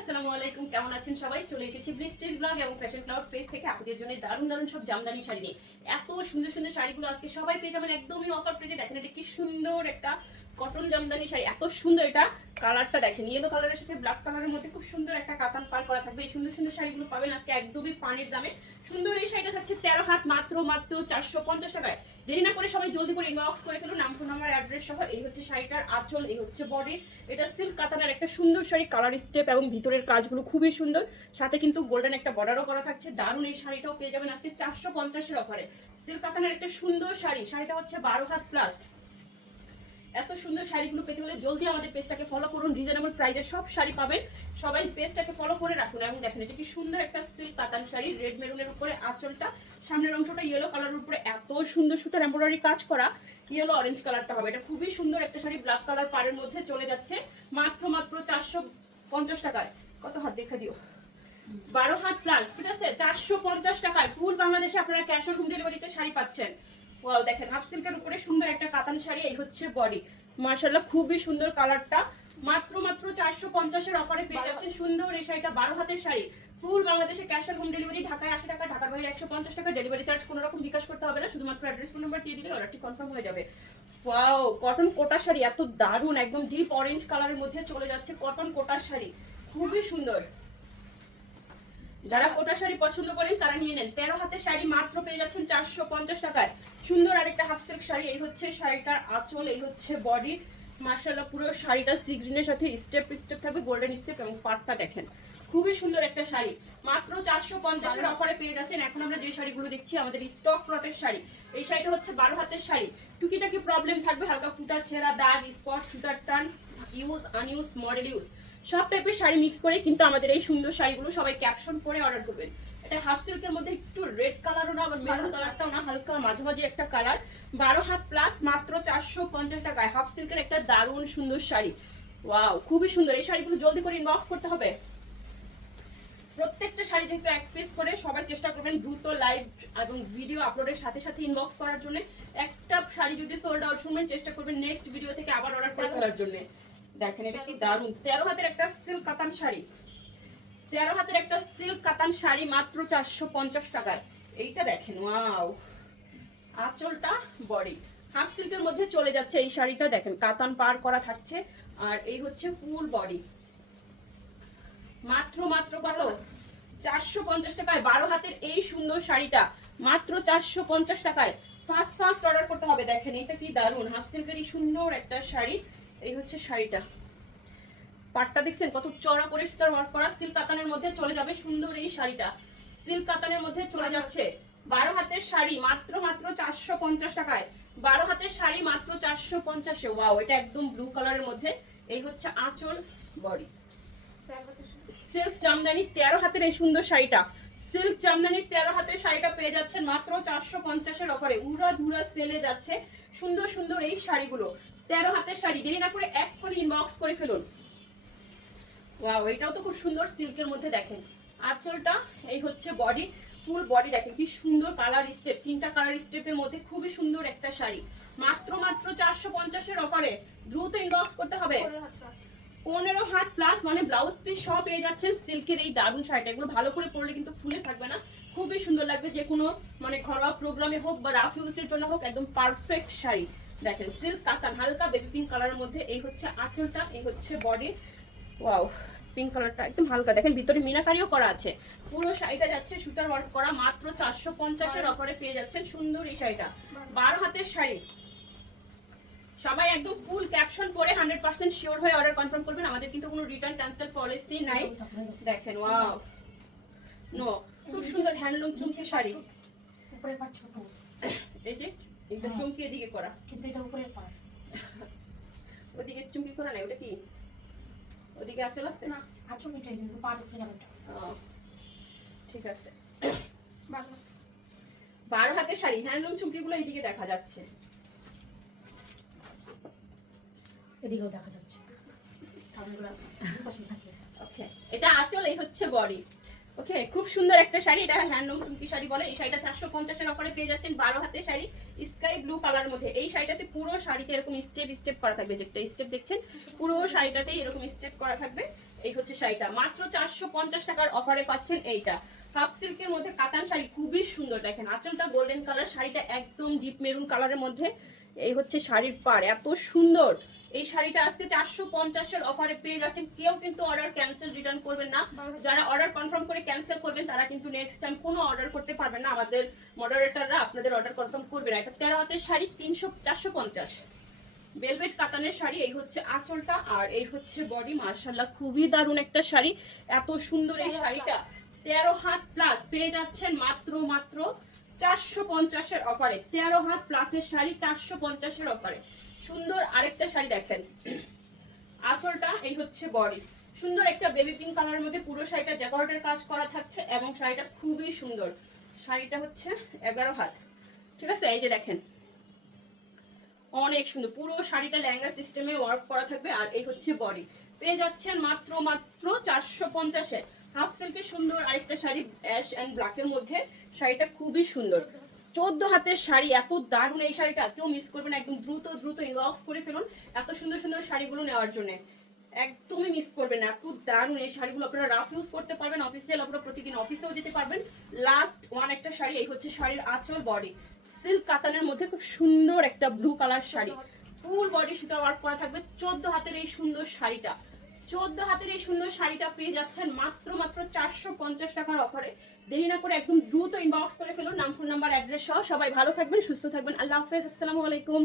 আসসালামু আলাইকুম, কেমন আছেন সবাই? চলে এসেছি বৃষ্টির ব্লগ এবং ফ্যাশন ক্লাউড পেজ থেকে আপনাদের জন্য দারুণ দারুণ সব জামদানি শাড়ি নিয়ে। এত সুন্দর সুন্দর শাড়িগুলো আজকে সবাই পেয়ে যাবেন একদমই অফার প্রাইসে। দেখেন এটা কি সুন্দর একটা কটন জামদানি শাড়ি, এত সুন্দর। এটা কালারটা দেখেন, ইয়েলো কালারের সাথে ব্ল্যাক কালারের মধ্যে খুব সুন্দর একটা কাতান পার করা থাকবে। এই সুন্দর সুন্দর শাড়িগুলো পাবেন আজকে একদমই পানির দামে। সুন্দর এই শাড়িটা থাকছে 13 হাত মাত্র 450 টাকায়। দেরি না করে সবাই জলদি করে ইনবক্স করে ফেলুন নাম, ফোন নাম্বার, অ্যাড্রেস সহ। এই হচ্ছে শাড়িটার আঁচল, এই হচ্ছে বডি। এটা সিল্ক কাতানের একটা সুন্দর শাড়ি, কালার স্টেপ এবং ভিতরের কাজগুলো খুবই সুন্দর। সাথে কিন্তু গোল্ডেন একটা বর্ডারও করা থাকছে। দারুণ এই শাড়িটাও পেয়ে যাবেন আজকে 450-এর অফারে। সিল্ক কাতানের একটা সুন্দর শাড়ি, শাড়িটা হচ্ছে 12 হাত প্লাস। এত সুন্দর শাড়িগুলো পেতে হলে জলদি আমাদের পেজটাকে ফলো করুন। রিজনেবল প্রাইসে সব শাড়ি পাবেন, সবাই পেজটাকে ফলো করে রাখুন। এবং দেখেন এটা কি সুন্দর একটা সিল্ক কাতান শাড়ি, রেড মেরুনের উপরে আঁচলটা, সামনের অংশটা ইয়েলো কালারের উপরে এত সুন্দর সুতার এমব্রয়ডারি কাজ করা, ইয়েলো অরেঞ্জ কালারটা হবে। এটা খুবই সুন্দর একটা শাড়ি, ব্ল্যাক কালার পাড়ের মধ্যে চলে যাচ্ছে মাত্র 450 টাকায়। কত হাত দেখা দিও, 12 হাত প্লাস, ঠিক আছে, 450 টাকায় ফুল বাংলাদেশে আপনারা ক্যাশ অন হোম ডেলিভারিতে শাড়ি পাচ্ছেন। ওয়াও, দেখেন হাফ সিল্কের উপরে সুন্দর একটা কাতান শাড়ি, এই হচ্ছে বডি। মাশাআল্লাহ খুবই সুন্দর কালারটা, মাত্র 450-এর অফারে পেয়ে যাচ্ছেন সুন্দর এই শাড়িটা। 12 হাতের শাড়ি, ফুল বাংলাদেশে ক্যাশ অন হোম ডেলিভারি। ঢাকায় 80 টাকা, ঢাকার বাইরে 150 টাকা। ডেলিভারি চার্জ কোনো রকম বিকাশ করতে হবে না, শুধুমাত্র অ্যাড্রেস ফোন নাম্বার দিয়ে দিলে অর্ডারটি কনফার্ম হয়ে যাবে। ওয়াও, কটন কোটা শাড়ি, এত দারুণ, একদম ডিপ অরেঞ্জ কালারের মধ্যে চলে যাচ্ছে কটন কোটা শাড়ি, খুবই সুন্দর। যারা কোটা শাড়ি পছন্দ করেন তারা নিয়ে নেন। 13 হাতের শাড়ি মাত্র পেয়ে যাচ্ছেন 450 টাকায়। সুন্দর আরেকটা হাফ সিল্ক শাড়ি, এই হচ্ছে শাড়িটার আঁচল, এই হচ্ছে বডি। মাশাআল্লাহ পুরো শাড়িটা সি গ্রিনের সাথে স্টেপ স্টেপ থাকবে, গোল্ডেন স্টেপ, এবং পাটটা দেখেন খুবই সুন্দর একটা শাড়ি। মাত্র 450-এর অফারে পেয়ে যাচ্ছেন। এখন আমরা যে শাড়িগুলো দেখছি আমাদের স্টক লটের শাড়ি। এই শাড়িটা হচ্ছে 12 হাতের শাড়ি। টুকিটাকি প্রবলেম থাকবে, হালকা ফুটা, ছেঁড়া, দাগ, স্পট, সুতার টান, ইউজ আনইউজ, মডেল ইউজ, সব টাইপের শাড়ি মিক্স করে কিন্তু আমাদের এই সুন্দর শাড়িগুলো সবাই ক্যাপশন করে অর্ডার করবেন। এটা হাফ সিল্কের মধ্যে একটু রেড কালারও না, আবার মেরুন কালারটাও না, হালকা মাঝামাঝি একটা কালার। 12 হাত প্লাস, মাত্র 450 টাকায় হাফ সিল্কের একটা দারুণ সুন্দর শাড়ি। ওয়াও, খুবই সুন্দর এই শাড়িগুলো, জলদি করে ইনবক্স করতে হবে। প্রত্যেকটা শাড়ি যেহেতু এক পিস করে, সবাই চেষ্টা করবেন দ্রুত লাইভ এবং ভিডিও আপলোডের সাথে সাথে ইনবক্স করার জন্য। একটা শাড়ি যদি সোল্ড আউট শুনবেন, চেষ্টা করবেন নেক্সট ভিডিও থেকে আবার অর্ডার করে ফেলার জন্য। দেখেন এটা কি দারুণ, 13 হাতের একটা সিল্ক কাতান শাড়ি, 13 হাতের একটা সিল্ক কাতান শাড়ি মাত্র 450 টাকায়। এইটা দেখেন, ওয়াও, আঁচলটা, বডি, হাফ সিল্কের মধ্যে চলে যাচ্ছে এই শাড়িটা। দেখেন কাতান পার করা থাকছে, আর এই হচ্ছে ফুল বডি। মাত্র কত, 450 টাকায় 12 হাতের এই সুন্দর শাড়িটা মাত্র 450 টাকায়। ফাস্ট অর্ডার করতে হবে। দেখেন এটা কি দারুণ, হাফ সিল্কেরই সুন্দর একটা শাড়ি, এই হচ্ছে শাড়িটা। পাটটা দেখছেন কত চড়া করে সুতার ওয়ার্ক করা, সিল্ক কাতানের মধ্যে চলে যাবে সুন্দর এই শাড়িটা। সিল্ক কাতানের মধ্যে চলে যাচ্ছে 12 হাতের শাড়ি মাত্র 450 টাকায়। 12 হাতের শাড়ি মাত্র 450-এ। ওয়াও, এটা একদম ব্লু কালারের মধ্যে, এই হচ্ছে আঁচল, বডি। সিল্ক জামদানি 13 হাতের এই সুন্দর শাড়িটা, সিল্ক জামদানির 13 হাতের শাড়িটা পেয়ে যাচ্ছেন মাত্র 450-এর অফারে। উড়া ধুরা সেলে যাচ্ছে সুন্দর সুন্দর এই শাড়িগুলো। 13 হাতের শাড়ি, দেরি না করে এক্ষুনি ইনবক্স করে ফেলুন। ওয়াও, এটাও তো খুব সুন্দর সিল্কের মধ্যে। দেখেন আঁচলটা, এই হচ্ছে বডি, ফুল বডি। দেখেন কি সুন্দর কালার স্টেপ, 3টা কালার স্টেপের মধ্যে খুবই সুন্দর একটা শাড়ি, মাত্র 450-এর অফারে। দ্রুত ইনবক্স করতে হবে। 15 হাত প্লাস মানে ব্লাউজ পিস সব পেয়ে যাচ্ছেন সিল্কের এই দারুণ শাড়িটা। এগুলো ভালো করে পরলে কিন্তু ফুলে থাকবে না, খুবই সুন্দর লাগবে, যে কোনো মানে ঘরোয়া প্রোগ্রামে হোক বা রাফ ইউজের জন্য হোক, একদম পারফেক্ট শাড়ি। দেখেন সিল্ক কাতান, হালকা বেবি পিঙ্ক কালারের মধ্যে, এই হচ্ছে আঁচলটা, এই হচ্ছে বডি। ওয়াও, পিঙ্ক কালারটা একদম হালকা, দেখেন ভিতরে মিনাকারিও করা আছে। পুরো শাড়িটা যাচ্ছে সুতার ওয়ার্ক করা, মাত্র 450-এর অফারে পেয়ে যাচ্ছেন সুন্দর এই শাড়িটা। 12 হাতের শাড়ি, সবাই একদম ফুল ক্যাপশন পরে 100% শিওর হয়ে অর্ডার কনফার্ম করবেন। আমাদের কিন্তু কোনো রিটার্ন ক্যান্সেল পলিসি নাই। দেখেন ওয়াও, নো, খুব সুন্দর হ্যান্ডলুম চুমকি শাড়ি। উপরের পাট ছোট, এই যে এটা চুমকি এদিকে করা, কিন্তু এটা উপরের পাট, ওদিকে চুমকি করা নাই, ওটা কি ওদিকে আঁচল আছে না আঁচল মিটাই কিন্তু পাট উপরে যাবে। ঠিক আছে। 12 হাতের শাড়ি, হ্যান্ডলুম চুমকিগুলো এইদিকে দেখা যাচ্ছে, এদিকেও দেখা যাচ্ছে। ওকে, এটা আঁচল, এই হচ্ছে বডি। ওকে, খুব সুন্দর একটা শাড়ি, এটা হ্যান্ডলুম চুমকি শাড়ি বলে। এই শাড়িটা 450-এর অফারে পেয়ে যাচ্ছেন। 12 হাতের শাড়ি, স্কাই ব্লু কালারের মধ্যে। এই শাড়িটাতে পুরো শাড়িতে এরকম স্টেপ করা থাকবে, যেটা স্টেপ দেখছেন পুরো শাড়িটাতে এরকম স্টেপ করা থাকবে। এই হচ্ছে শাড়িটা মাত্র 450 টাকার অফারে পাচ্ছেন। এইটা হাফ সিল্কের মধ্যে কাতান শাড়ি, খুবই সুন্দর। দেখেন আঁচলটা গোল্ডেন কালার, শাড়িটা একদম ডিপ মেরুন কালারের মধ্যে। এই হচ্ছে শাড়ির পাড়, এত সুন্দর। এই শাড়িটা আজকে 450 অফারে পেয়ে যাচ্ছেন। কেউ কিন্তু অর্ডার ক্যান্সেল রিটার্ন করবেন না। যারা অর্ডার কনফার্ম করে ক্যান্সেল করবেন তারা কিন্তু নেক্সট টাইম কোনো অর্ডার করতে পারবেন না। আমাদের মডারেটররা আপনাদের অর্ডার কনফার্ম করবে না। এটা 13 হাতের শাড়ি 450। ভেলভেট কাতানের শাড়ি, এই হচ্ছে আঁচলটা আর এই হচ্ছে বডি। মাশাআল্লাহ খুবই দারুণ একটা শাড়ি, এত সুন্দর এই শাড়িটা 13 হাত প্লাস পেয়ে যাচ্ছেন মাত্র 450 অফারে। 13 হাত প্লাসের শাড়ি 450 অফারে। সুন্দর আরেকটা শাড়ি দেখেন, আঁচলটা এই হচ্ছে বডি, সুন্দর একটা বেবি পিঙ্ক কালারের মধ্যে পুরো শাড়িটা জ্যাকর্টের কাজ করা থাকছে এবং শাড়িটা খুবই সুন্দর। শাড়িটা হচ্ছে 11 হাত, ঠিক আছে। এই যে দেখেন অনেক সুন্দর, পুরো শাড়িটা লেহেঙ্গা সিস্টেমে ওয়ার্ক করা থাকবে। আর এই হচ্ছে বডি, পেয়ে যাচ্ছেন মাত্র 450-এ। হাফ সিল্কের সুন্দর আরেকটা শাড়ি অ্যাশ এন্ড ব্ল্যাকের মধ্যে, শাড়িটা খুবই সুন্দর। 14 হাতের শাড়ি, এত দারুণ এই শাড়িটা, কেউ মিস করবে না। একদম দ্রুত ইনবক্স করে ফেলুন এত সুন্দর সুন্দর শাড়িগুলো নেওয়ার জন্য, একদমই মিস করবেন না। এত দারুণ এই শাড়িগুলো, আপনারা রাফ ইউজ করতে পারবেন, অফিসিয়াল আপনারা প্রতিদিন অফিসেও যেতে পারবেন। লাস্ট ওয়ান একটা শাড়ি, এই হচ্ছে শাড়ির আঁচল বডি, সিল্ক কাতানের মধ্যে খুব সুন্দর একটা blue colour sari, full body সুতা ওয়ার্ক করা থাকবে। 14 হাতের এই সুন্দর শাড়িটা, 14 হাতের এই সুন্দর শাড়িটা পেয়ে যাচ্ছেন মাত্র 450 টাকার অফারে। দেরি না করে একদম দ্রুত ইনবক্স করে ফেলুন নাম, ফোন নাম্বার, অ্যাড্রেস সহ। সবাই ভালো থাকবেন, সুস্থ থাকবেন। আল্লাহ হাফেজ, আসসালামু আলাইকুম।